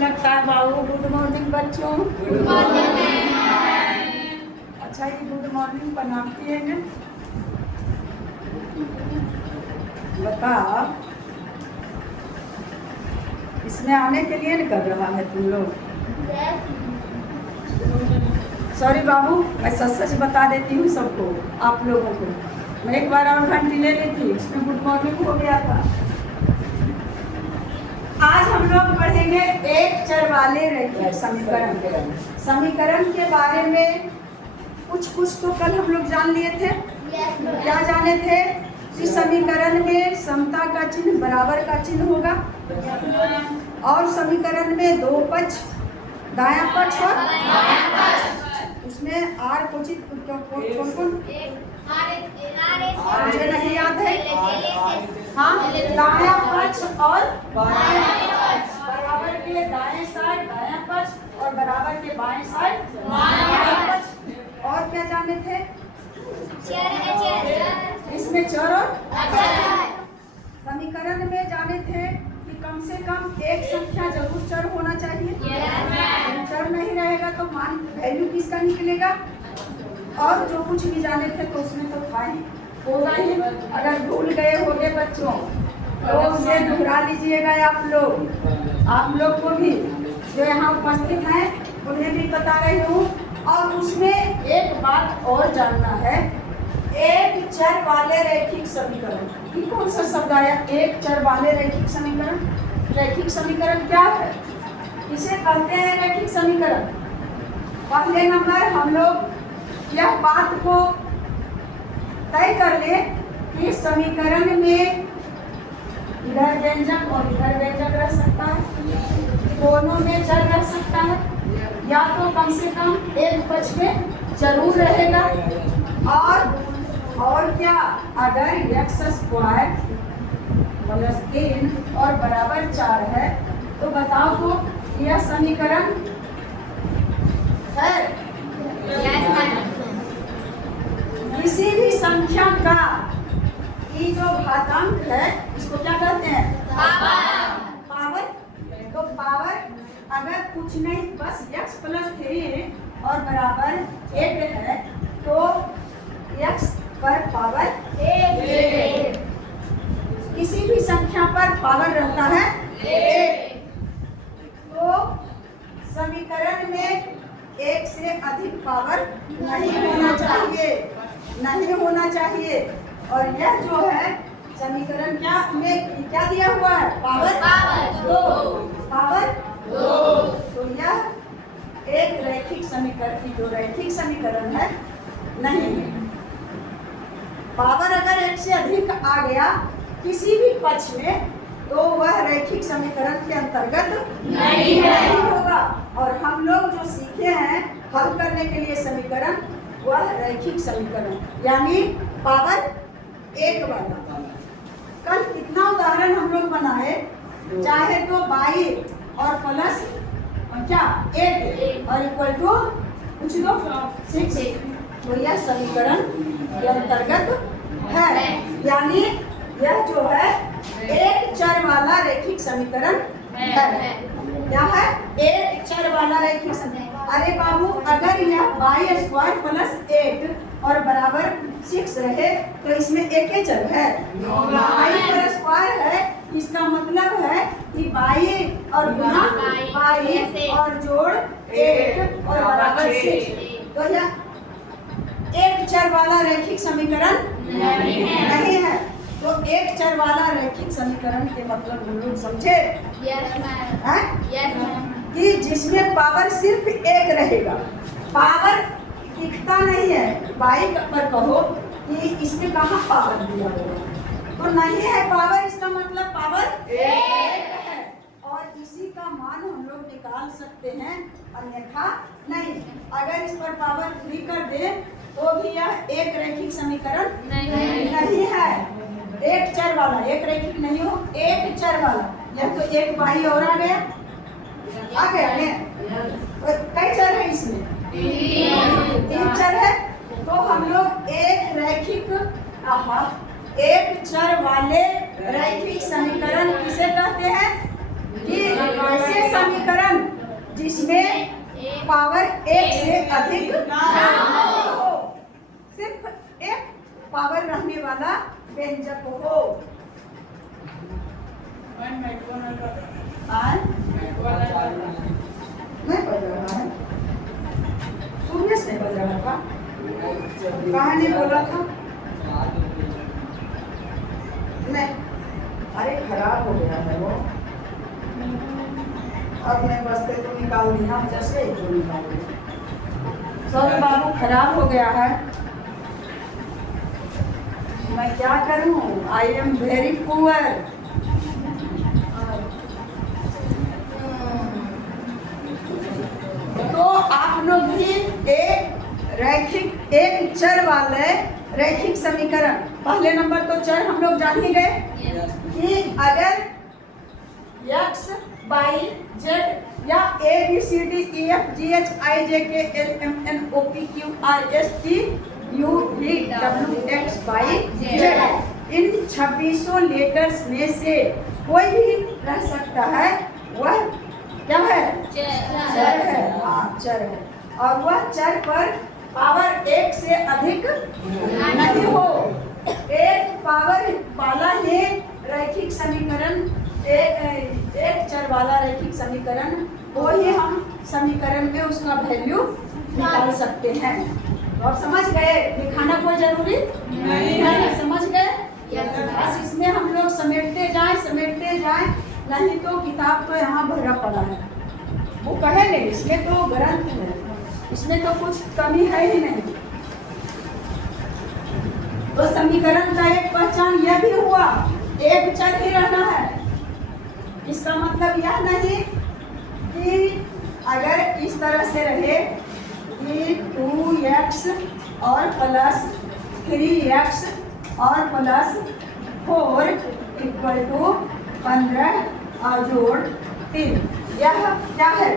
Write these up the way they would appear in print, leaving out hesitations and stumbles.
लगता है बाबू? Good morning बच्चों। Good morning. अच्छा, ये गुड मॉर्निंग बनाती है ना? बता, इसमें आने के लिए नहीं कर रहा है तुम लोग? सॉरी बाबू, मैं सच सच बता देती हूँ सबको, आप लोगों को। मैं एक बार और घंटी ले ली थी, उसमें गुड मॉर्निंग हो गया था। आज हम लोग पढ़ेंगे एक चर वाले रैखिक समीकरण। समीकरण के बारे में कुछ तो कल हम लोग जान लिए थे। क्या जाने थे? इस समीकरण में समता का चिन्ह बराबर का चिन्ह होगा, और समीकरण में दो पक्ष, दायां पक्ष और उसमें आर कौन कौन मुझे नहीं याद है। हाँ, दायां पक्ष और बराबर के दाएं साइड दायां पक्ष और बराबर के बाएं साइड बायां पक्ष। और क्या जाने थे? इसमें चर और समीकरण में जाने थे कि कम से कम एक संख्या जरूर चर होना चाहिए। चर नहीं रहेगा तो मान वैल्यू किसका निकलेगा? और जो कुछ भी जाने थे तो उसमें तो था ही, होगा ही। अगर भूल गए होंगे बच्चों तो उसे दोहरा लीजिएगा। आप लोग को भी जो यहाँ उपस्थित हैं उन्हें भी बता रही हूँ। और उसमें एक बात और जानना है, एक चर वाले रैखिक समीकरण। ये कौन सा शब्द आया? एक चर वाले रैखिक समीकरण। रैखिक समीकरण क्या है? इसे कहते हैं रैखिक समीकरण। पहले नंबर हम लोग यह बात को तय कर ले कि समीकरण में इधर व्यंजक और इधर व्यंजक रह सकता है, दोनों में चर रह सकता है, या तो कम से कम एक पक्ष में जरूर रहेगा। और क्या, अगर x स्क्वायर प्लस 3 और बराबर 4 है तो बताओ तो यह समीकरण है? किसी भी संख्या का ये जो घातांक है इसको क्या कहते हैं? पावर। तो पावर अगर कुछ नहीं बस x प्लस 3 और बराबर 8 है तो x पर पावर 8। किसी भी संख्या पर पावर रहता है 8। तो समीकरण में एक से अधिक पावर नहीं होना चाहिए। और यह जो है समीकरण क्या दिया हुआ है? पावर 2। तो यह एक रैखिक समीकरण, जो रैखिक समीकरण है नहीं है। पावर अगर एक से अधिक आ गया किसी भी पक्ष में तो वह रैखिक समीकरण के अंतर्गत नहीं होगा। और हम लोग जो सीखे हैं हल करने के लिए समीकरण, वह रैखिक समीकरण यानी पावर 1 वाला। कल कितना उदाहरण हम लोग बनाए, चाहे तो 22 और प्लस क्या 8 और इक्वल टू कुछ दो 6। तो यह समीकरण के अंतर्गत है, यानी यह जो है एक चर वाला रैखिक समीकरण है। क्या है? एक चर वाला रैखिक समीकरण। अरे बाबू, अगर यह y स्क्वायर प्लस 8 और बराबर 6 रहे तो इसमें एक ही चर है, y पर स्क्वायर है। इसका मतलब है कि y और गुना y और जोड़ 8 और बराबर 6। तो यह एक चर वाला रैखिक समीकरण नहीं है। तो एक चर वाला रैखिक समीकरण के मतलब हम लोग समझे? कि जिसमें पावर सिर्फ 1 रहेगा। पावर दिखता नहीं है, बाइक पर कहो कि इसमें कहाँ पावर दिया होगा, तो नहीं है पावर, इसका मतलब पावर 1 है। और इसी का मान हम लोग निकाल सकते हैं, अन्यथा नहीं। अगर इस पर पावर 3 कर दे तो भी यह एक रैखिक समीकरण नहीं है। एक चर वाला, एक रैखिक नहीं हो, एक चर वाला। यह तो एक y और आ गया ने? कई चर है इसमें? 3 चर है। तो हम लोग एक रैखिक एक चर वाले रैखिक समीकरण किसे कहते हैं? कि ऐसे समीकरण जिसमें पावर एक से अधिक ना हो, सिर्फ एक पावर रहने वाला व्यंजक हो। नहीं बज रहा है, सूर्य से बज रहा था, कहाँ ने बोला था? नहीं, अरे खराब हो गया है वो, अब मैं बसते तो निकाल दिया, जैसे ही तो निकाल दिया। सॉरी बाबू, खराब हो गया है, मैं क्या करूं? I am very poor. तो आप लोग भी एक चर वाले रैखिक समीकरण, पहले नंबर तो चर हम लोग जान ही गए कि अगर x y z या a b c d e f g h i j k l m n o p q r s t u v w x y z in 2600 letters में से कोई भी रह सकता है, वह क्या है? चर है। हाँ, चर है, और वह चर पर पावर एक से अधिक नहीं हो। एक पावर वाला ही रैखिक समीकरण, एक चर वाला रैखिक समीकरण, वो ही हम समीकरण में उसका वैल्यू निकाल सकते हैं। तो आप समझ गए? दिखाना कोई जरूरी नहीं है, समझ गए? बस इसमें हम लोग समेटते जाएं, नहीं तो किताब तो यहाँ भरा पड़ा है, वो कहे नहीं, इसमें तो ग्रंथ है, इसमें तो कुछ कमी है ही नहीं। तो समीकरण का एक पहचान यह भी हुआ, एक चर ही रहना है। इसका मतलब यह नहीं कि अगर इस तरह से रहे कि 2x और प्लस 3x और प्लस 4 इक्वल टू 15 और जोड़ 3, यह क्या है?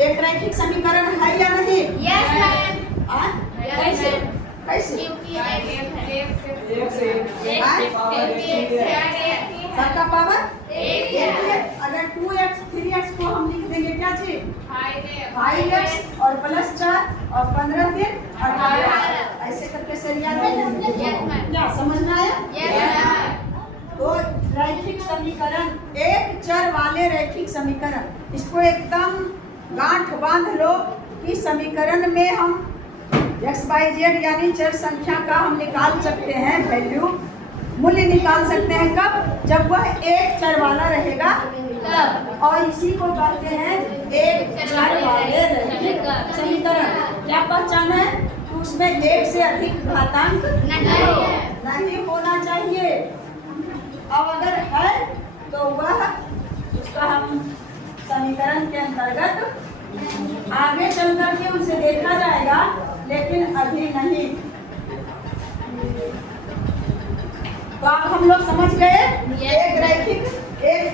एक रैखिक समीकरण है या नहीं? Yes ma'am. कैसे? सबका पावर एक है। अगर 2x 3x को हम लिख देंगे क्या चीज? 5x और प्लस 4 और 15 फिर 18, ऐसे करके सरिया क्या समझना है? तो रैखिक समीकरण, एक चर वाले रैखिक समीकरण, इसको एकदम गांठ बांध लो कि समीकरण में हम x y z यानी चर संख्या का हम निकाल सकते हैं वैल्यू, मूल्य निकाल सकते हैं कब? जब वह एक चर वाला रहेगा तब। और इसी को कहते हैं एक चर वाले रैखिक समीकरण। क्या पहचान है? तो उसमें एक से अधिक घातांक नहीं होना चाहिए, और अगर है तो वह उसका हम समीकरण के अंतर्गत आगे चल करके उसे देखा जाएगा, लेकिन अभी नहीं। तो आप हम लोग समझ गए? एक रैखिक, एक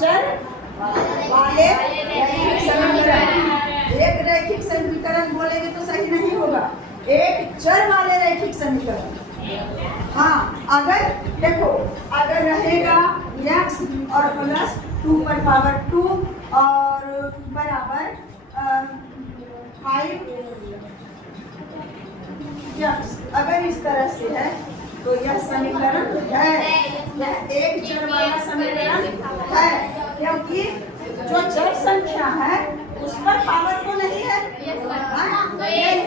चर वाले रैखिक समीकरण, एक रैखिक समीकरण बोलेंगे तो सही नहीं होगा, एक चर वाले रैखिक समीकरण। हाँ, अगर देखो, अगर रहेगा x और प्लस 2 पर पावर 2 और बराबर 5 x, अगर इस तरह से है तो यह समीकरण है, यह एक चर वाला समीकरण है, क्योंकि जो चर संख्या है उस पर पावर तो नहीं है। ये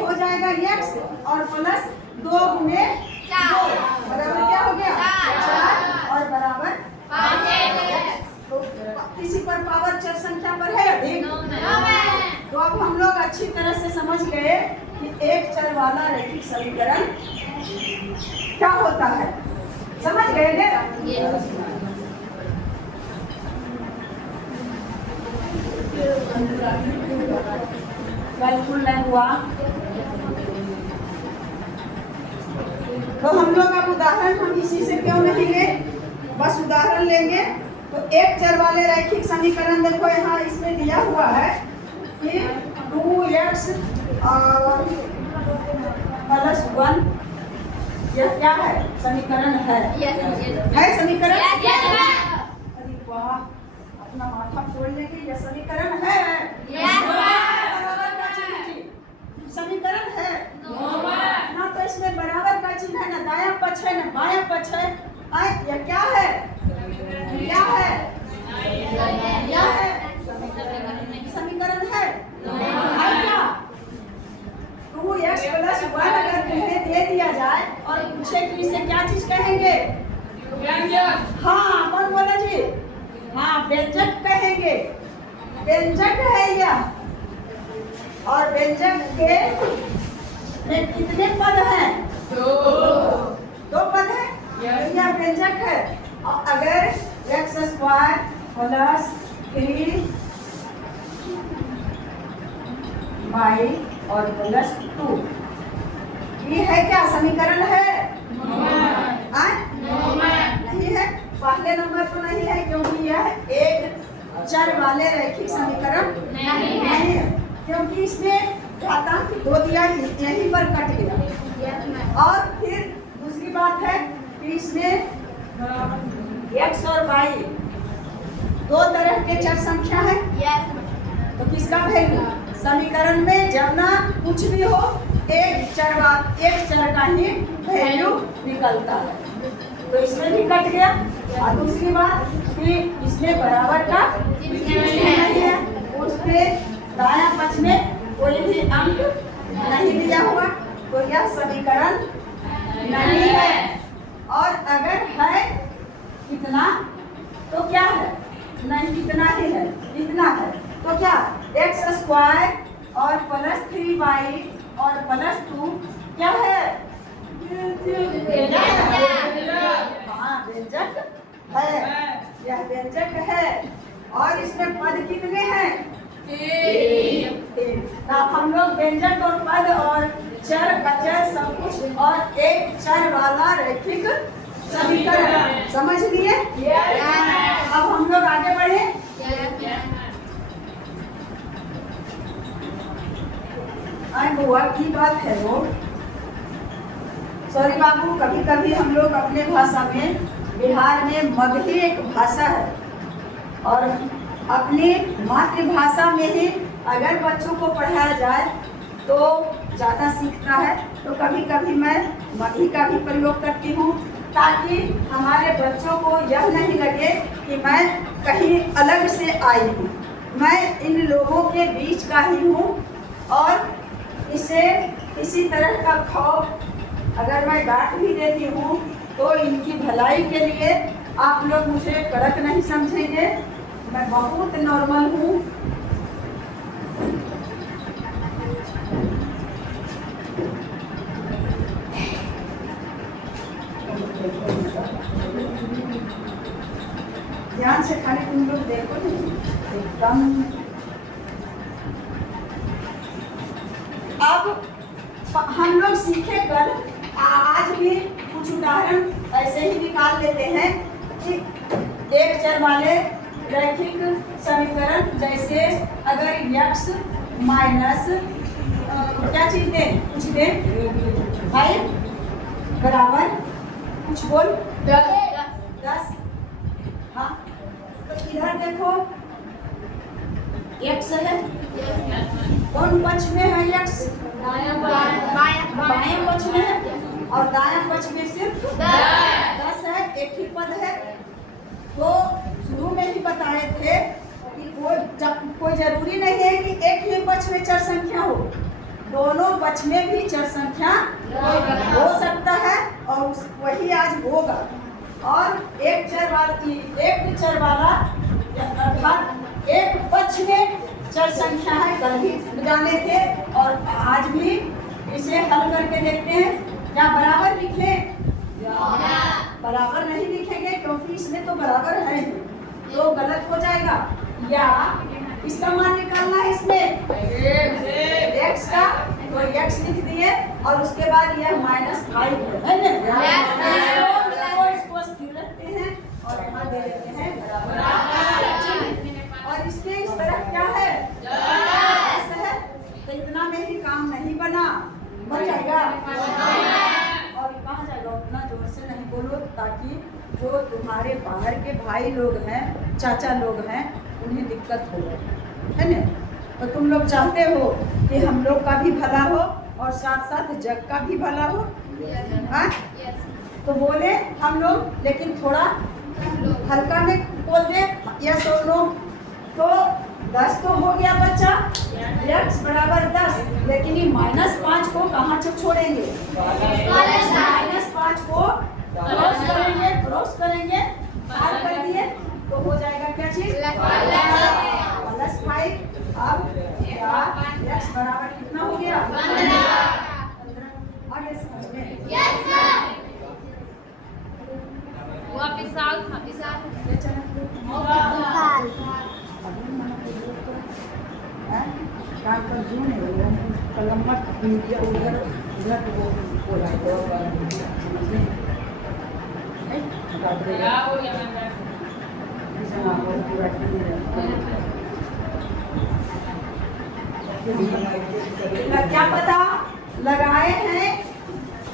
हो जाएगा x और प्लस 2 गुने 2 बराबर क्या हो गया? 4 और बराबर 5। तो किसी पर पावर चर संख्या पर है अधिक? तो अब हम लोग अच्छी तरह से समझ गए कि एक चर वाला रैखिक समीकरण क्या होता है, समझ गए ना? कल हुआ तो हम लोग अब उदाहरण हम इसी से क्यों नहीं ले, बस उदाहरण लेंगे। तो एक चर वाले रैखिक समीकरण देखो यहाँ इसमें दिया हुआ है कि 2x और प्लस 1 यह क्या है? समीकरण है। है समीकरण? अरे वाह, अपना माथा खोलने की यह समीकरण है। बराबर का चिन्ह जी। समीकरण है ना, तो इसमें बराबर का चिन्ह है, ना दायां पक्ष है, ना बायां पक्ष है। यह क्या है? क्या है? क्या है? समीकरण है। क्या 2x + 1 अगर तुम्हें दे दिया जाए और पूछे कि इसे क्या चीज कहेंगे? हाँ, कौन बोला जी? हाँ, व्यंजक कहेंगे। व्यंजक है यह। और व्यंजक के में कितने पद हैं? दो पद हैं। यह व्यंजक है। और अगर x² + 3y और +2 ये है क्या? समीकरण है? नहीं है। पहले नंबर तो नहीं है, क्योंकि यह एक चर वाले रैखिक समीकरण नहीं है, क्योंकि इसमें घातांक 2 दिया, यहीं पर कट गया। और फिर दूसरी बात है कि इसमें x और y दो तरह के चर संख्या है। तो किसका वैल्यू? समीकरण में जब ना कुछ भी हो, एक चर का ही वैल्यू निकलता है। तो इसमें भी कट गया। और दूसरी बात कि इसमें बराबर का नहीं है, उसके दायां पक्ष में कोई भी अंक नहीं दिया हुआ, तो यह समीकरण नहीं है। और अगर है कितना तो क्या है? नहीं, कितना ही है, इतना है। तो क्या x² और +3y और +2 क्या है? हाँ, व्यंजक है। यह व्यंजक है। और इसमें पद कितने हैं? 3। अब हम लोग व्यंजक और पद और चर अचर सब कुछ और एक चर वाला रैखिक समीकरण समझ लिए। अब हम लोग आगे बढ़े। बुआ की बात है वो, सॉरी बाबू, कभी कभी हम लोग अपने भाषा में, बिहार में मगही एक भाषा है, और अपनी मातृभाषा में ही अगर बच्चों को पढ़ाया जाए तो ज़्यादा सीखता है। तो कभी कभी मैं मगही का भी प्रयोग करती हूँ, ताकि हमारे बच्चों को यह नहीं लगे कि मैं कहीं अलग से आई हूँ, मैं इन लोगों के बीच का ही हूँ। और इसे किसी तरह का खौफ अगर मैं डांट भी देती हूँ तो इनकी भलाई के लिए आप लोग मुझे कड़क नहीं समझेंगे, मैं बहुत नॉर्मल हूँ। ध्यान से खाली तुम लोग देखो, एकदम। अब हम लोग सीखे कल, आज भी कुछ उदाहरण ऐसे ही निकाल लेते हैं कि एक चर वाले रैखिक समीकरण, जैसे अगर x माइनस क्या चीज दे, कुछ दे 5 बराबर कुछ बोल 10। हाँ, तो इधर देखो x है, कौन पक्ष में है x? बाएं पक्ष में है, और दायां पक्ष में सिर्फ 10 है, एक ही पद है। तो शुरू में ही बताए थे कि कोई जरूरी नहीं है कि एक ही पक्ष में चर संख्या हो, दोनों पक्ष में भी चर संख्या हो सकता है, और वही आज होगा। और एक चर वाला अर्थात एक पक्ष में चर संख्या है, कल भी जाने थे, और आज भी इसे हल करके देखते हैं। क्या बराबर लिखे? बराबर नहीं लिखेंगे, क्योंकि इसमें तो बराबर है ही, तो गलत हो जाएगा। या इसका मान निकालना है, इसमें x का, तो x लिख दिए, और उसके बाद यह -5 है ना, इसको स्थिर रखते हैं और यहाँ दे देते हैं बराबर। और इसमें इस तरफ क्या है? ऐसा है, तो इतना में ही काम नहीं बन जाएगा, और कहाँ जाएगा? ताकि जो तुम्हारे बाहर के भाई लोग हैं, चाचा लोग हैं, उन्हें दिक्कत हो, है ना। तो तुम लोग चाहते हो कि हम लोग का भी भला हो और साथ साथ जग का भी भला हो। हाँ, तो बोले हम लोग, लेकिन थोड़ा हल्का में बोल दे, यस और नो। तो 10 तो हो गया बच्चा, x बराबर 10, लेकिन ये -5 को कहाँ से छोड़ेंगे? -5 को क्रॉस करेंगे, पार कर दिए तो हो जाएगा क्या चीज? +5। अब x बराबर कितना हो गया? 15। आगे समझ में? क्या पता लगाए हैं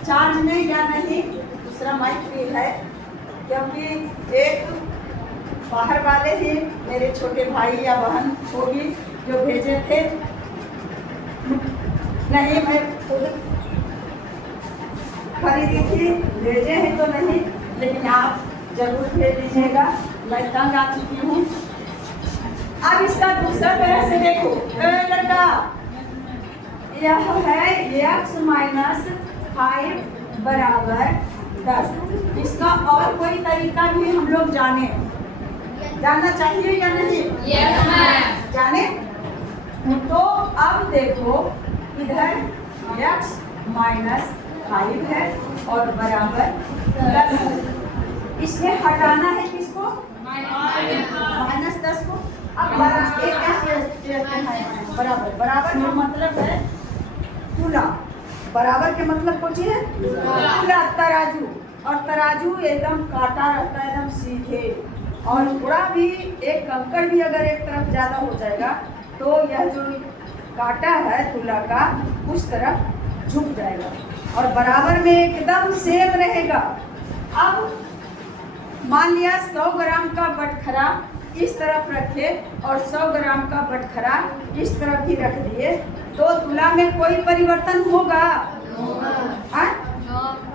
चार्ज में या नहीं, दूसरा माइक भी है, क्योंकि एक बाहर वाले ही मेरे छोटे भाई या बहन होगी जो भेजे थे। नहीं, मैं खुद खरीदी थी, भेजे हैं तो नहीं, लेकिन आप जरूर भेज दीजिएगा, मैं तंग आ चुकी हूँ। अब इसका दूसरा तरह से देखो लड़का, यह है x - 5 बराबर 10। इसका और कोई तरीका भी हम लोग जानना चाहिए या नहीं? जाने। तो अब देखो, इधर x - 5 है और बराबर 10 है। इसमें हटाना है किसको? -10 को। अब बराबर, बराबर का मतलब है तुला। बराबर के मतलब कुछ है तुला, तराजू। और तराजू एकदम काटा रहता है, एकदम सीधे, और थोड़ा भी एक कंकड़ भी अगर एक तरफ ज्यादा हो जाएगा तो यह जो काटा है तुला का उस तरफ झुक जाएगा, और बराबर में एकदम सेम रहेगा। अब मान लिया 100 ग्राम का बटखरा इस तरफ रखे और 100 ग्राम का बटखरा इस तरफ भी रख दिए, तो तुला में कोई परिवर्तन होगा?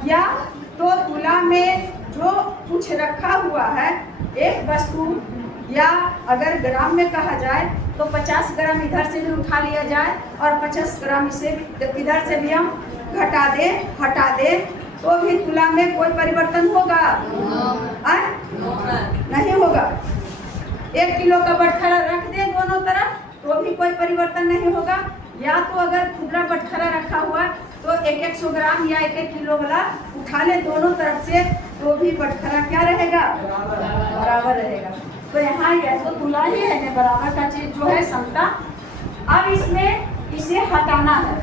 या तो तुला में जो कुछ रखा हुआ है एक वस्तु, या अगर ग्राम में कहा जाए तो 50 ग्राम इधर से भी उठा लिया जाए और 50 ग्राम इसे इधर से भी हम हटा दे तो भी तुला में कोई परिवर्तन होगा? नहीं होगा। 1 किलो का बटखरा रख दे दोनों तरफ तो भी कोई परिवर्तन नहीं होगा। या तो अगर खुदरा बटखरा रखा हुआ तो 100 ग्राम या 1 किलो वाला उठा ले दोनों तरफ से तो भी बटखरा क्या रहेगा? बराबर रहेगा। तो यहाँ यह तो तुला ही है, बराबर का चीज जो है समता। अब इसमें इसे हटाना है।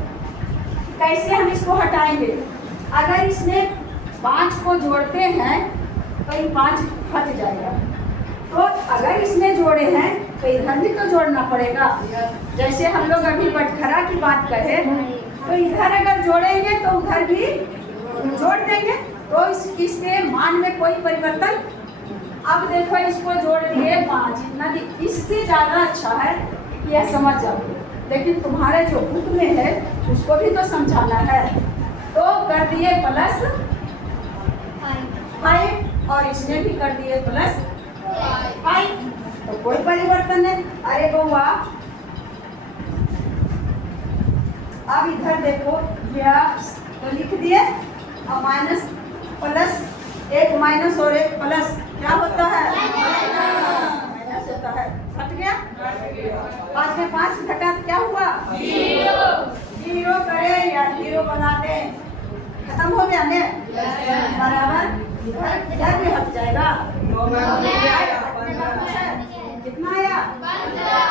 कैसे हम इसको हटाएंगे? अगर इसमें 5 को जोड़ते हैं तो ये 5 हट जाएगा, तो अगर इसमें जोड़े हैं तो इधर भी तो जोड़ना पड़ेगा। जैसे हम लोग अभी बटखरा की बात करें तो इधर अगर जोड़ेंगे तो उधर भी जोड़ देंगे, तो इसके मान में कोई परिवर्तन। अब देखो इसको जोड़ दिए 5, इतना इससे ज्यादा अच्छा है कि यह समझ जाओ, लेकिन तुम्हारे जो बुक में है उसको भी तो समझाना है। तो कर दिए +5 और इसमें भी कर दिए +5, तो कोई परिवर्तन नहीं। अरे बउआ, अब इधर देखो, यह तो लिख दिए और माइनस प्लस, एक माइनस और एक प्लस क्या होता है? माइनस होता है। हट गया। 5 में 5 घटा क्या हुआ? 0 करे या 0 बना दे, खत्म हो गया ने? बराबर इधर भी हट जाएगा। कितना आया? 15।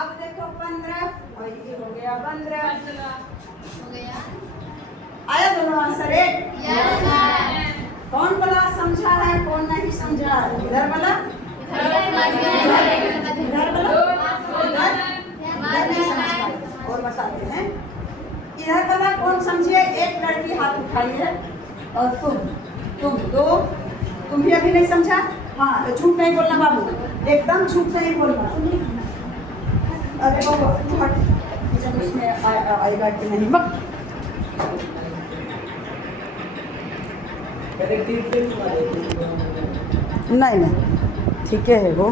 अब देखो 15 और ये हो गया 15। आया दोनों आंसर एक? कौन वाला समझा है, कौन नहीं समझा? इधर वाला, इधर वाला, और बताते हैं। इधर वाला कौन समझिए? एक लड़की हाथ उठाइए और तुम 2 तुम भी अभी नहीं समझा? हाँ, तो झूठ नहीं बोलना बाबू, एकदम झूठ नहीं बोलना। अरे बाबू तू हट, जब उसमें आएगा कि नहीं मत। नहीं नहीं ठीक है वो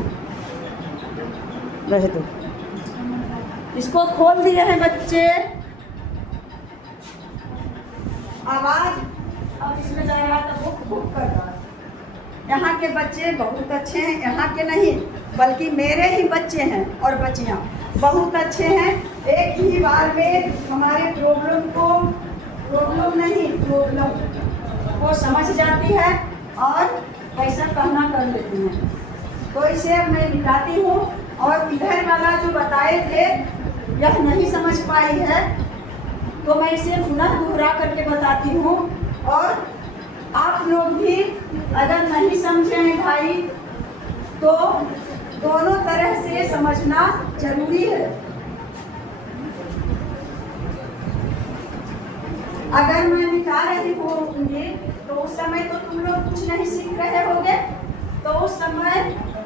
रहे दो। इसको खोल दिए हैं बच्चे, आवाज अब इसमें जा रहा था भुक भुक कर रहा। यहाँ के बच्चे बहुत अच्छे हैं, यहाँ के नहीं बल्कि मेरे ही बच्चे हैं और बच्चियाँ बहुत अच्छे हैं। एक ही बार में हमारे प्रॉब्लम को समझ जाती है और कैसा कहना कर लेती हैं। तो इसे अब मैं दिखाती हूँ। और इधर वाला जो बताए थे यह नहीं समझ पाई है तो मैं इसे पुनः दोहरा करके बताती हूँ। और आप लोग भी अगर नहीं समझे हैं भाई तो दोनों तरह से समझना जरूरी है। अगर मैं मिटा रही होंगी तो उस समय तो तुम लोग कुछ नहीं सीख रहे होगे। तो उस समय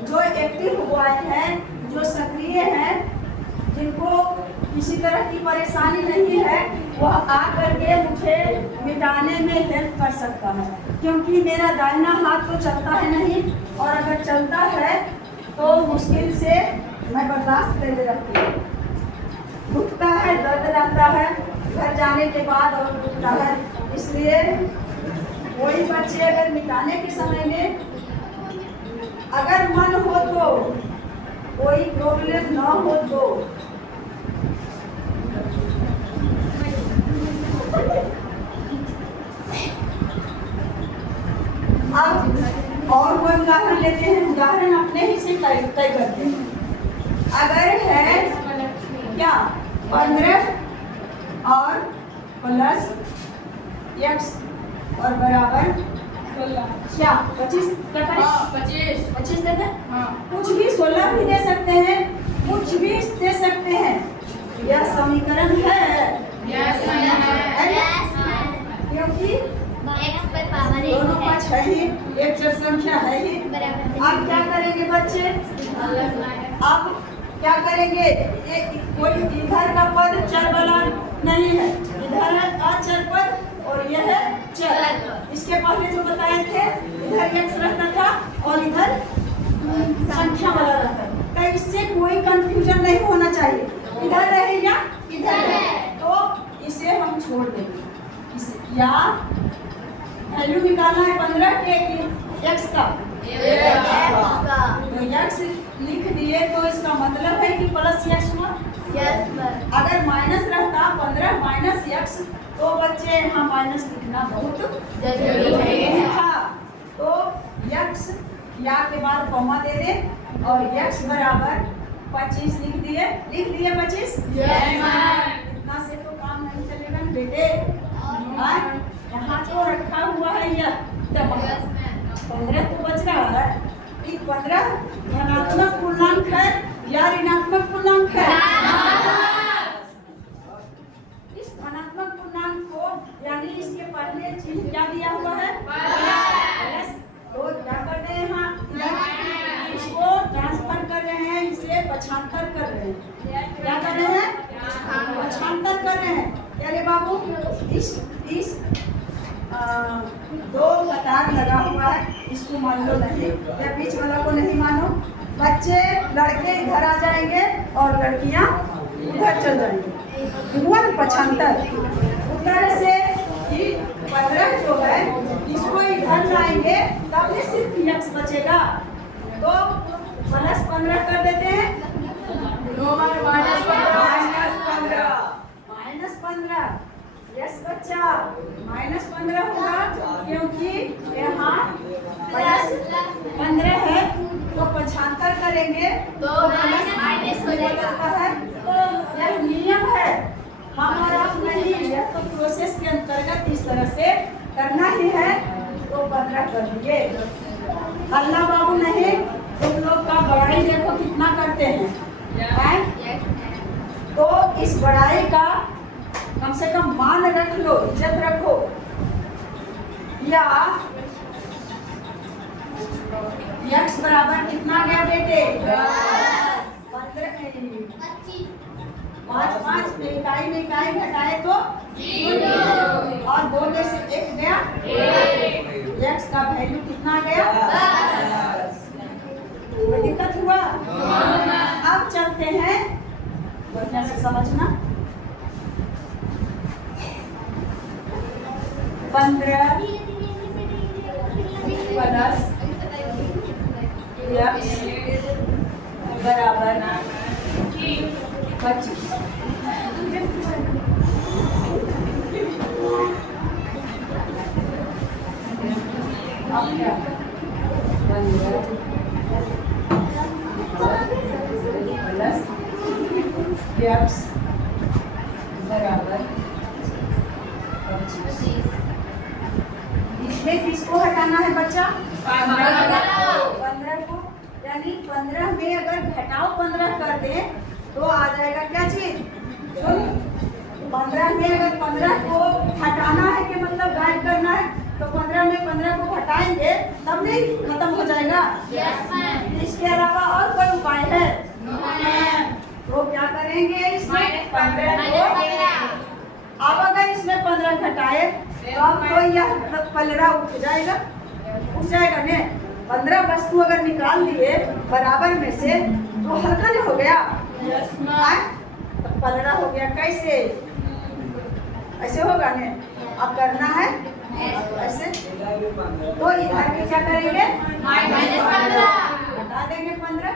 जो एक्टिव हुए हैं, जो सक्रिय हैं, जिनको किसी तरह की परेशानी नहीं है, वह आकर के मुझे मिटाने में हेल्प कर सकता है। क्योंकि मेरा दाहिना हाथ तो चलता है नहीं, और अगर चलता है तो मुश्किल से मैं बर्दाश्त करके रखती हूँ। दुखता है, दर्द रहता है घर जाने के बाद और दुखता है। इसलिए कोई बच्चे अगर मिटाने के समय में अगर मन हो तो, कोई प्रॉब्लम ना हो तो अब और कोई उदाहरण लेते हैं। उदाहरण अपने ही से तय करते हैं। अगर है क्या 15 और प्लस x और बराबर 16 क्या 25 25 देते हैं। कुछ भी 16 भी दे सकते हैं, कुछ भी दे सकते हैं। यह समीकरण है क्योंकि दोनों पक्ष है ही, एक जड़ संख्या है ही। अब क्या करेंगे बच्चे? अब क्या करेंगे? एक कोई इधर का पद चर वाला नहीं है, इधर है अचर पद और यह है चर। इसके पहले जो बताए थे इधर x रहता था और इधर संख्या वाला रहता है। तो इससे कोई कंफ्यूजन नहीं होना चाहिए, इधर रहे या इधर रहे। तो इसे हम छोड़ देंगे। या वैल्यू निकालना है 15 के x का, तो x लिख दिए तो इसका मतलब है कि प्लस x हुआ। अगर माइनस रहता 15 माइनस x तो बच्चे यहाँ माइनस लिखना बहुत जरूरी था। तो x या के बाद कॉमा दे दे और x बराबर 25 लिख दिए 25। इतना से तो काम नहीं चलेगा ना बेटे। यहाँ तो रखा हुआ है यह 15 तो बच रहा है। 15 धनात्मक पूर्णांक है या ऋणात्मक पूर्णांक है? इस धनात्मक पूर्णांक को यानी इसके पहले चिन्ह क्या दिया हुआ है? प्लस। तो क्या कर रहे हैं? यहाँ इसको ट्रांसफर कर रहे हैं, इसे पक्षांतर कर रहे हैं। क्या कर रहे हैं? पक्षांतर कर रहे हैं। अरे बाबू इस दो कतार लगा हुआ है, इसको मान लो नहीं, या बीच वाला को नहीं मानो। बच्चे लड़के इधर आ जाएंगे और लड़कियां उधर चल जाएंगे। हुआ पक्षांतर। उधर से 15 जो है इसको इधर लाएंगे तब ये सिर्फ x बचेगा। तो प्लस 15 कर देते हैं, -15 यस बच्चा -15 होगा क्योंकि यहाँ प्लस 15 है तो पक्षांतर करेंगे तो माइनस हो जाता है। तो यह नियम है, हम और आप नहीं, यह तो प्रोसेस के अंतर्गत इस तरह से करना ही है। तो 15 कर दिए। अल्लाह बाबू नहीं, तुम लोग का बड़ाई देखो कितना करते हैं। तो इस बड़ाई का कम से कम मान रख लो, इज्जत रखो। या x बराबर कितना गया बेटे? 15 5 में इकाई घटाए तो 0 और 2 में से 1 गया x का वैल्यू कितना गया? 10। कोई दिक्कत हुआ? अब चलते हैं, बढ़िया से समझना। 15 प्लस x बराबर 25। अब क्या? 15 प्लस x बराबर 25। इसमें किसको हटाना है बच्चा? 15 को, यानी 15 में अगर घटाओ 15 कर दे तो आ जाएगा क्या चीज? 15 में अगर 15 को हटाना है कि मतलब गायब करना है तो 15 में 15 को हटाएंगे तब नहीं खत्म हो जाएगा? इसके अलावा और कोई उपाय है? तो क्या करेंगे इसमें? 15 को अब अगर इसमें 15 घटाए तो अब तो यह पलड़ा उठ जाएगा ने। 15 वस्तु अगर निकाल लिए बराबर में से तो हल्का नहीं हो गया? तो पलड़ा हो गया। कैसे? ऐसे होगा ने। अब करना है ऐसे, तो इधर भी क्या करेंगे? हटा देंगे 15।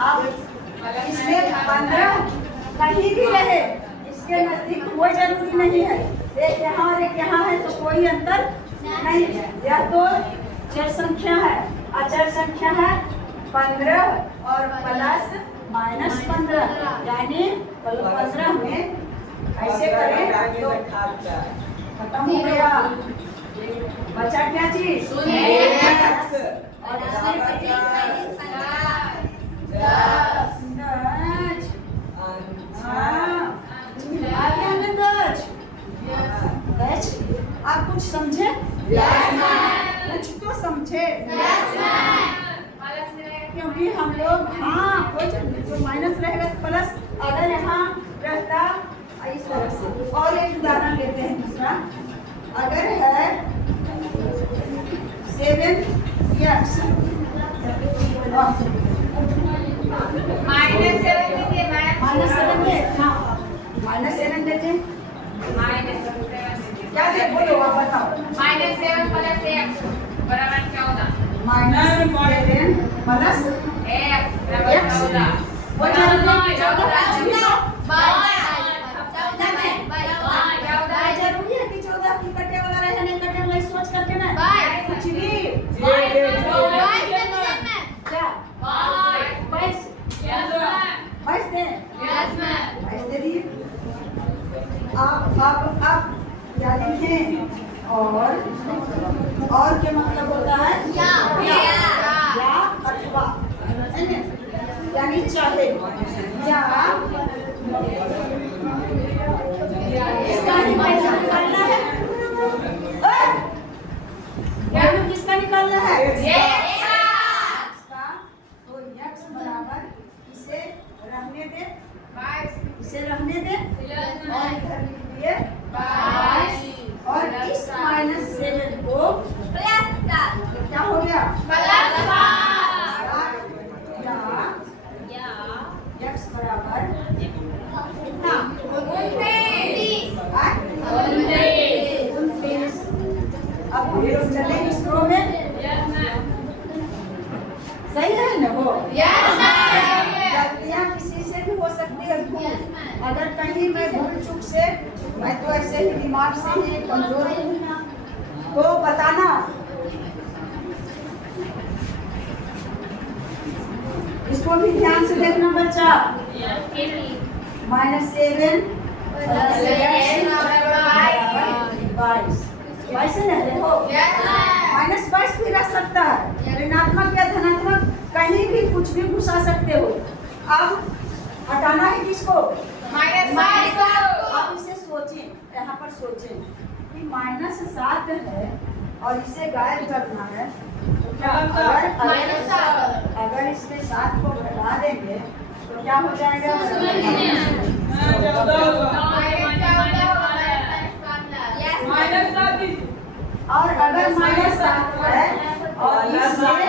अब इसमें 15 कहीं भी रहे, इसके नजदीक कोई जरूरी नहीं है। एक यहाँ और एक यहाँ है तो कोई अंतर नहीं। यह तो चर संख्या है, अचर संख्या है। 15 और प्लस माइनस 15, यानी 15 में ऐसे करें तो खत्म हो गया। बचा क्या चीज? और आप कुछ समझे? कुछ तो समझे? क्योंकि हम लोग जो माइनस रहेगा प्लस अगर यहाँ रहता इस तरह से। और एक उदाहरण लेते हैं दूसरा। अगर है 7x -7 देते हैं। क्या दे बोलो आप बताओ। -7 प्लस x बराबर 14। -7 प्लस x बराबर 14। वो जरूरी है कि 14 की कटे वाला रहे नहीं कटे वाला सोच करके ना कुछ भी क्या 22 दे दिए। अब क्या लिखें? और क्या मतलब होता है? या अथवा, यानी चाहे या इसका निकालना है। किसका निकालना है? तो x बराबर इसे रहने दे, इसे रहने दे और इधर लिखिए 22 और इस -7 को क्या हो गया? या x बराबर कितना? 29। अब हम लोग चले इस रो में। सही है ना? वो गलतियाँ किसी से भी हो सकती है। अगर कहीं मैं भूल चूक से, मैं तो ऐसे ही दिमाग से ही कमजोर हूँ, तो बताना। इसको भी ध्यान से देखना बच्चा। -7 22 है ना? देखो -22 भी रह सकता है, ऋणात्मक या धनात्मक कहीं भी कुछ भी घुसा सकते हो। अब हटाना है किसको? आप इसे सोचें, यहाँ पर सोचें कि -7 है और इसे गायब करना है, तो क्या अगर इसमें 7 को घटा देंगे तो क्या हो जाएगा? और अगर -7 है और इसमें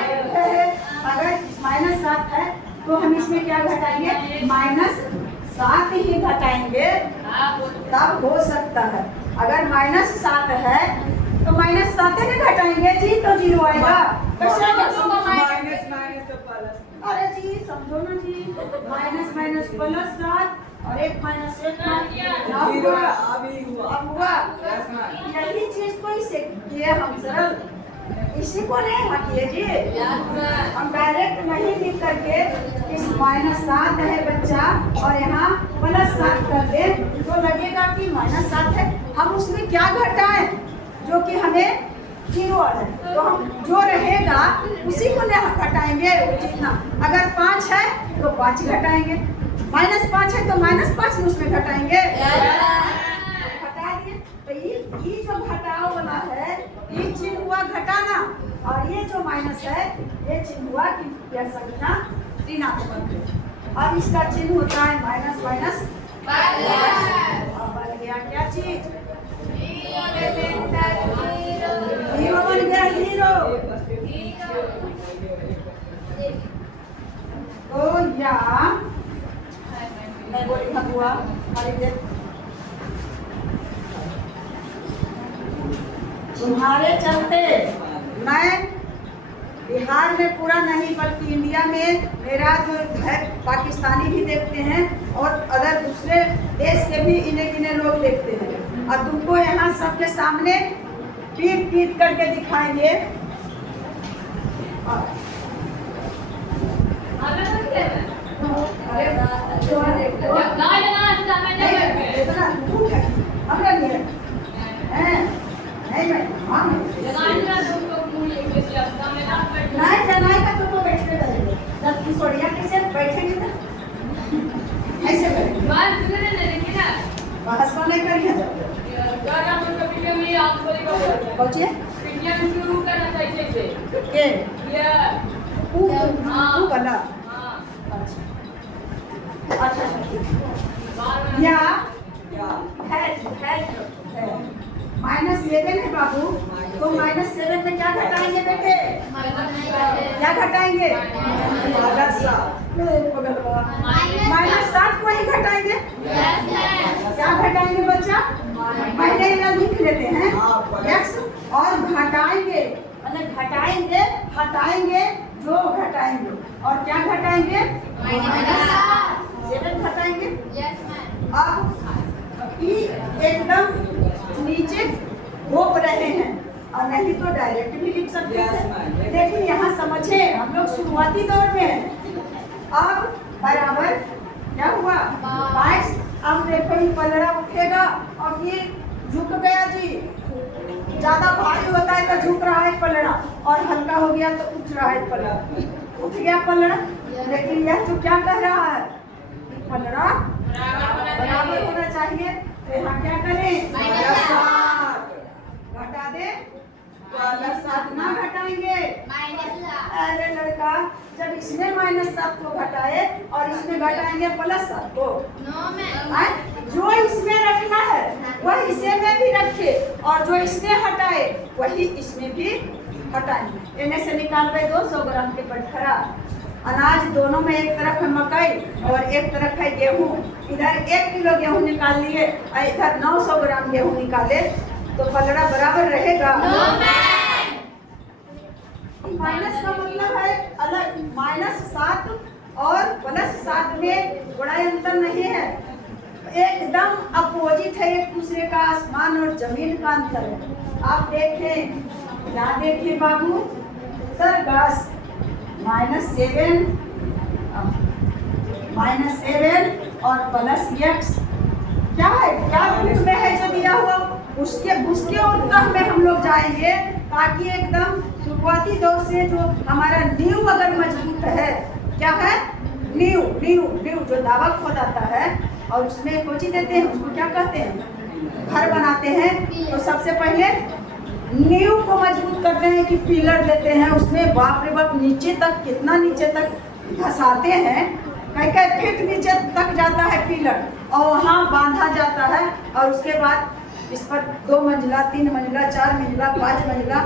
अगर -7 है तो हम इसमें क्या घटाएंगे? -7 ही घटाएंगे, तब हो सकता है। अगर -7 है तो -7 ही घटाएंगे जी, तो 0 आएगा। कैसे? अरे जी समझो ना जी, माइनस माइनस प्लस 7 और 1 माइनस 1 अब हुआ। यही चीज को इसे किए हम सरल, इसी को नहीं हटिए जी, हम डायरेक्ट नहीं लिख करके इस -7 है बच्चा और यहाँ +7 कर दे तो लगेगा कि -7 है। हम उसमें क्या घटाएं जो कि हमें 0 आ जाए, तो हम जो रहेगा उसी को घटाएंगे जितना। अगर 5 है तो 5 घटाएंगे, -5 है तो -5 में उसमें घटाएंगे। घटा दिए तो ये जो घटाओ वाला है ये चिन्ह हुआ घटाना, और ये जो माइनस है ये चिन्ह हुआ कि यह संख्या ऋणात्मक है, और इसका चिन्ह होता है माइनस माइनस। अब बन गया क्या चीज? हीरो बन गया, हीरो। तो या मैं बोली हुआ तुम्हारे चलते मैं बिहार में पूरा नहीं बल्कि इंडिया में मेरा जो है पाकिस्तानी भी देखते हैं और अदर दूसरे देश के भी इन्हें गिने लोग देखते हैं, और तुमको यहाँ सबके सामने पीट पीट करके दिखाएंगे। बैठेंगे ना ऐसे करेंगे, बहस को नहीं करिए। शुरू करना चाहिए या -7 है बाबू, तो -7 में क्या घटाएंगे बेटे? क्या घटाएंगे? -7 को ही घटाएंगे। क्या घटाएंगे बच्चा? पहले इधर लिख लेते हैं x, और घटाएंगे मतलब घटाएंगे हटाएंगे जो घटाएंगे, और क्या घटाएंगे? 7 घटाएंगे। अब ये एकदम नीचे घोप रहे हैं, और नहीं तो डायरेक्ट भी लिख सकते हैं। देखिए यहाँ समझे, हम लोग शुरुआती दौर में हैं। अब बराबर क्या हुआ? 22। अब देखो ये पलड़ा उठेगा और ये झुक गया जी, ज्यादा भारी होता है तो झुक रहा है पलड़ा, और हल्का हो गया तो उठ रहा है पलड़ा। उठ गया पलड़ा, लेकिन यह तो क्या कह रहा है? पलड़ा बराबर होना चाहिए, तो यहाँ क्या करें? घटा दे, +7 ना घटाएंगे। अरे लड़का, जब इसमें -7 को घटाए और इसमें घटाएंगे +7 को, जो इसमें रखना है वह इसे में भी रखे, और जो इसमें हटाए वही इसमें भी हटाएंगे। इन्हें से निकालवे 200 ग्राम के बटखरा अनाज, दोनों में एक तरफ है मकई और एक तरफ है गेहूँ। इधर 1 किलो गेहूँ निकाल लिए और इधर 900 ग्राम गेहूँ निकाले, तो पलड़ा बराबर रहेगा। माइनस का मतलब है अलग, -7 और +7 में बड़ा अंतर नहीं है, एकदम अपोजिट है एक दूसरे का, आसमान और जमीन का अंतर है। आप देखें, क्या देखें बाबू? सर बस -7 और +x क्या है? क्या रूप में है जो दिया हुआ? उसके उत्तर में हम लोग जाएंगे, ताकि एकदम शुरुआती दौर से जो हमारा नींव अगर मजबूत है, क्या है? नींव जो दावा खोदाता है और उसमें कोची देते हैं, उसको क्या कहते हैं? घर बनाते हैं तो सबसे पहले नींव को मजबूत करते हैं कि पिलर देते हैं, उसमें बाप रे बाप नीचे तक, कितना नीचे तक धंसाते हैं, कई कई फीट नीचे तक जाता है पिलर और वहाँ बांधा जाता है। और उसके बाद इस पर 2 मंजिला, 3 मंजिला, 4 मंजिला, 5 मंजिला,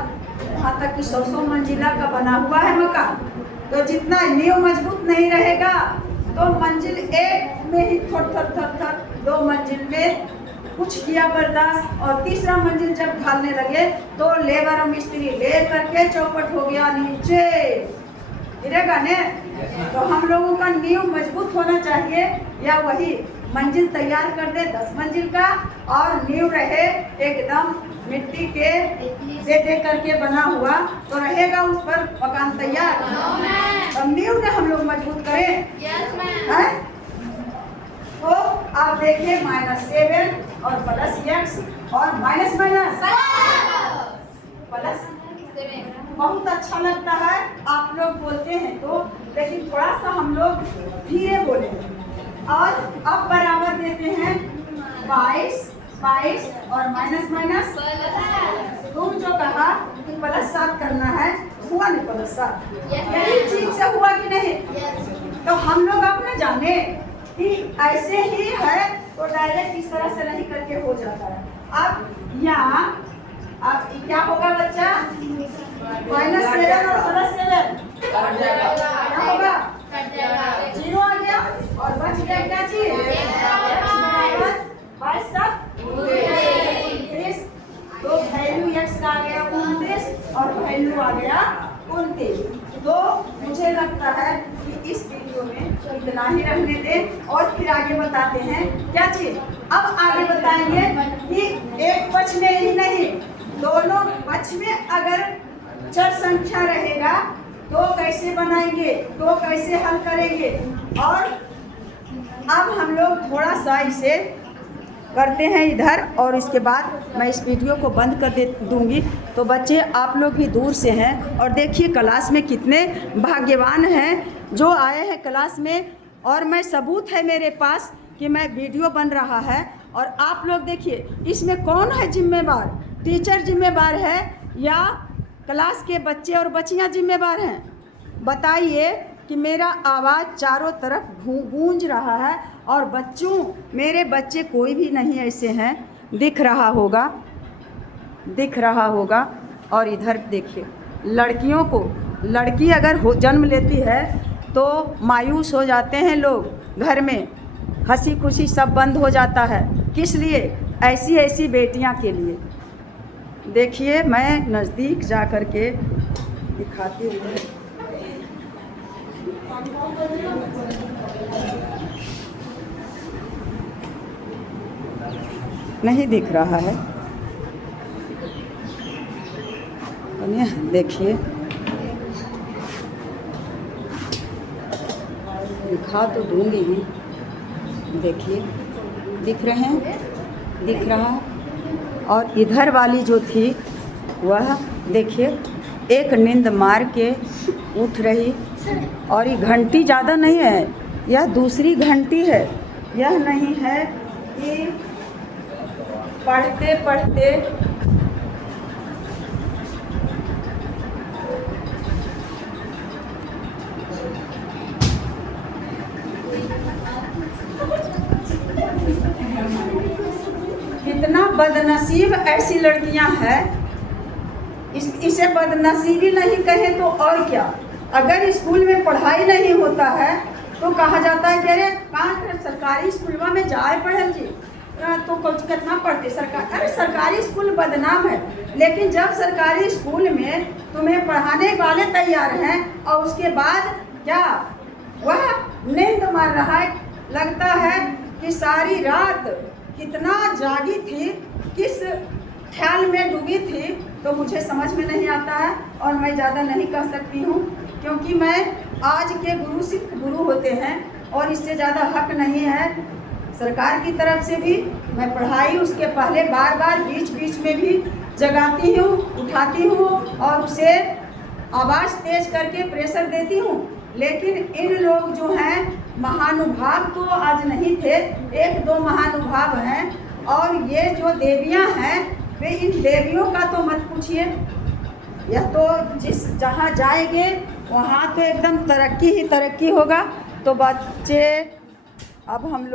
यहाँ तक कि 100 मंजिला का बना हुआ है मकान। तो जितना नींव मजबूत नहीं रहेगा तो मंजिल 1 में ही थर 2 मंजिल में कुछ किया बर्दाश्त, और तीसरा मंजिल जब ढालने लगे तो लेबर और मिस्त्री ले करके चौपट हो गया नीचे, गिरेगा ने। तो हम लोगों का नींव मजबूत होना चाहिए, या वही मंजिल तैयार कर दे 10 मंजिल का और नींव रहे एकदम मिट्टी के दे करके बना हुआ, तो रहेगा उस पर मकान तैयार। अब नींव ने हम लोग मजबूत करें, हैं? तो आप देखिए -7 और +x और माइनस प्लस बहुत अच्छा लगता है, आप लोग बोलते हैं तो, लेकिन थोड़ा सा हम लोग धीरे बोले। और अब बराबर देते हैं 22 और माइनस तुम जो कहा कि +7 करना है, हुआ नहीं +7? यही चीज से हुआ कि नहीं? तो हम लोग अब न जाने कि ऐसे ही है तो डायरेक्ट इस तरह से नहीं करके हो जाता है। अब यहाँ अब क्या होगा बच्चा? -7 और +7 क्या होगा? 0 आ गया और बच गया क्या चीज? 22 तो वैल्यू x का आ गया 29 और वैल्यू आ गया 29। तो मुझे लगता है कि इस वीडियो में इतना ही रहने दें और फिर आगे बताते हैं क्या चीज। अब आगे बताएंगे कि एक पक्ष में ही नहीं, दोनों पक्ष में अगर चर संख्या रहेगा तो कैसे बनाएंगे, तो कैसे हल करेंगे। और अब हम लोग थोड़ा सा इसे करते हैं इधर, और इसके बाद मैं इस वीडियो को बंद कर दूंगी। तो बच्चे आप लोग भी दूर से हैं और देखिए क्लास में कितने भाग्यवान हैं जो आए हैं क्लास में, और मैं सबूत है मेरे पास कि मैं वीडियो बन रहा है। और आप लोग देखिए इसमें कौन है जिम्मेवार? टीचर जिम्मेवार है या क्लास के बच्चे और बच्चियां जिम्मेवार हैं? बताइए कि मेरा आवाज़ चारों तरफ गूंज रहा है, और बच्चों, मेरे बच्चे कोई भी नहीं ऐसे हैं, दिख रहा होगा। और इधर देखिए लड़कियों को, लड़की अगर जन्म लेती है तो मायूस हो जाते हैं लोग, घर में हंसी खुशी सब बंद हो जाता है। किस लिए? ऐसी बेटियां के लिए। देखिए मैं नज़दीक जा कर के दिखाती हूँ। नहीं दिख रहा है, देखिए दिखा तो दूंगी ही, देखिए दिख रहे हैं, दिख रहा है। और इधर वाली जो थी वह देखिए एक नींद मार के उठ रही, और ये घंटी ज़्यादा नहीं है, यह दूसरी घंटी है। यह नहीं है कि पढ़ते पढ़ते कितना बदनसीब ऐसी लड़कियां हैं। इसे बदनसीबी नहीं कहे तो और क्या। अगर स्कूल में पढ़ाई नहीं होता है तो कहा जाता है कि अरे कहाँ सरकारी स्कूल में जाए पढ़ल जी, तो कुछ कितना पढ़ते सरकार। अरे सरकारी स्कूल बदनाम है, लेकिन जब सरकारी स्कूल में तुम्हें पढ़ाने वाले तैयार हैं और उसके बाद क्या वह नींद मार रहा है, लगता है कि सारी रात कितना जागी थी, किस ख्याल में डूबी थी, तो मुझे समझ में नहीं आता है। और मैं ज़्यादा नहीं कह सकती हूँ क्योंकि मैं आज के गुरु सिर्फ गुरु होते हैं और इससे ज़्यादा हक नहीं है। सरकार की तरफ से भी मैं पढ़ाई उसके पहले बार बार बीच बीच में भी जगाती हूँ, उठाती हूँ और उसे आवाज़ तेज करके प्रेशर देती हूँ। लेकिन इन लोग जो हैं महानुभाव तो आज नहीं थे, 1-2 महानुभाव हैं, और ये जो देवियां हैं वे इन देवियों का तो मत पूछिए, यह तो जिस जहाँ जाएंगे वहाँ तो एकदम तरक्की ही तरक्की होगा। तो बच्चे अब हम लोग